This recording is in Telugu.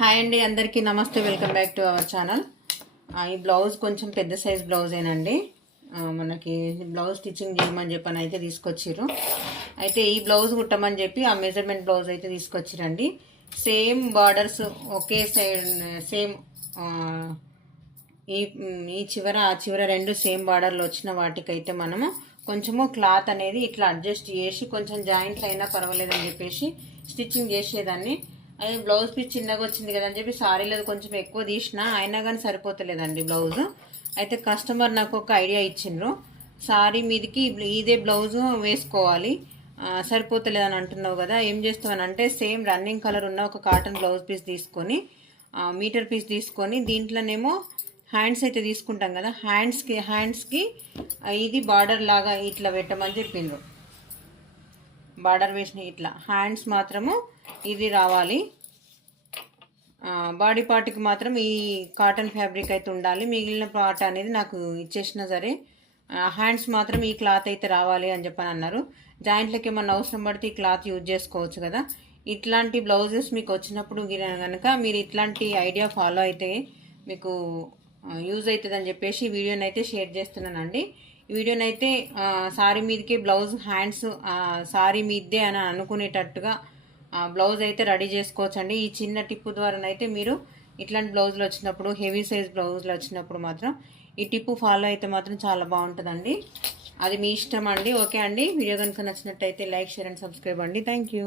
హాయ్ అండి అందరికీ నమస్తే welcome back to our channel. ఈ బ్లౌజ్ కొంచెం పెద్ద సైజ్ బ్లౌజేనండి. మనకి బ్లౌజ్ స్టిచ్చింగ్ చేయమని చెప్పని అయితే తీసుకొచ్చిర్రు. అయితే ఈ బ్లౌజ్ కుట్టమని చెప్పి ఆ మెజర్మెంట్ బ్లౌజ్ అయితే తీసుకొచ్చిరండి. సేమ్ బార్డర్స్ ఒకే సైడ్ సేమ్ ఈ ఈ చివర ఆ చివర రెండు సేమ్ బార్డర్లు వచ్చిన వాటికైతే మనము కొంచెము క్లాత్ అనేది ఇట్లా అడ్జస్ట్ చేసి కొంచెం జాయింట్లు అయినా పర్వాలేదని చెప్పేసి స్టిచ్చింగ్ చేసేదాన్ని. అది బ్లౌజ్ పీస్ చిన్నగా వచ్చింది కదా అని చెప్పి సారీలో కొంచెం ఎక్కువ తీసిన అయినా కానీ సరిపోతలేదండి బ్లౌజ్. అయితే కస్టమర్ నాకు ఒక ఐడియా ఇచ్చిండ్రు. సారీ మీదకి ఇదే బ్లౌజ్ వేసుకోవాలి. సరిపోతలేదని అంటున్నావు కదా ఏం చేస్తామని అంటే సేమ్ రన్నింగ్ కలర్ ఉన్న ఒక కాటన్ బ్లౌజ్ పీస్ తీసుకొని మీటర్ పీస్ తీసుకొని దీంట్లోనేమో హ్యాండ్స్ అయితే తీసుకుంటాం కదా హ్యాండ్స్కి హ్యాండ్స్కి ఇది బార్డర్ లాగా ఇట్లా పెట్టమని చెప్పిండ్రు. బార్డర్ వేసిన ఇట్లా హ్యాండ్స్ మాత్రము ఇది రావాలి. బాడీ పార్ట్కి మాత్రం ఈ కాటన్ ఫ్యాబ్రిక్ అయితే ఉండాలి. మిగిలిన పార్ట్ అనేది నాకు ఇచ్చేసినా సరే హ్యాండ్స్ మాత్రం ఈ క్లాత్ అయితే రావాలి అని చెప్పని అన్నారు. జాయింట్లకి ఏమన్నా అవసరం పడితే ఈ క్లాత్ యూజ్ చేసుకోవచ్చు కదా. ఇట్లాంటి బ్లౌజెస్ మీకు వచ్చినప్పుడు కనుక మీరు ఇట్లాంటి ఐడియా ఫాలో అయితే మీకు యూజ్ అవుతుందని చెప్పేసి వీడియోని అయితే షేర్ చేస్తున్నానండి. ఈ వీడియోని సారీ మీదకి బ్లౌజ్ హ్యాండ్స్ సారీ మీదే అని అనుకునేటట్టుగా ఆ, బ్లౌజ్ అయితే రెడీ చేసుకోవచ్చండి. ఈ చిన్న టిప్పు ద్వారానైతే మీరు ఇట్లాంటి బ్లౌజులు వచ్చినప్పుడు హెవీ సైజ్ బ్లౌజులు వచ్చినప్పుడు మాత్రం ఈ టిప్పు ఫాలో అయితే మాత్రం చాలా బాగుంటుందండి. అది మీ ఇష్టం అండి. ఓకే అండి. వీడియో కనుక నచ్చినట్టయితే లైక్ షేర్ అండ్ సబ్స్క్రైబ్ అండి. Thank you.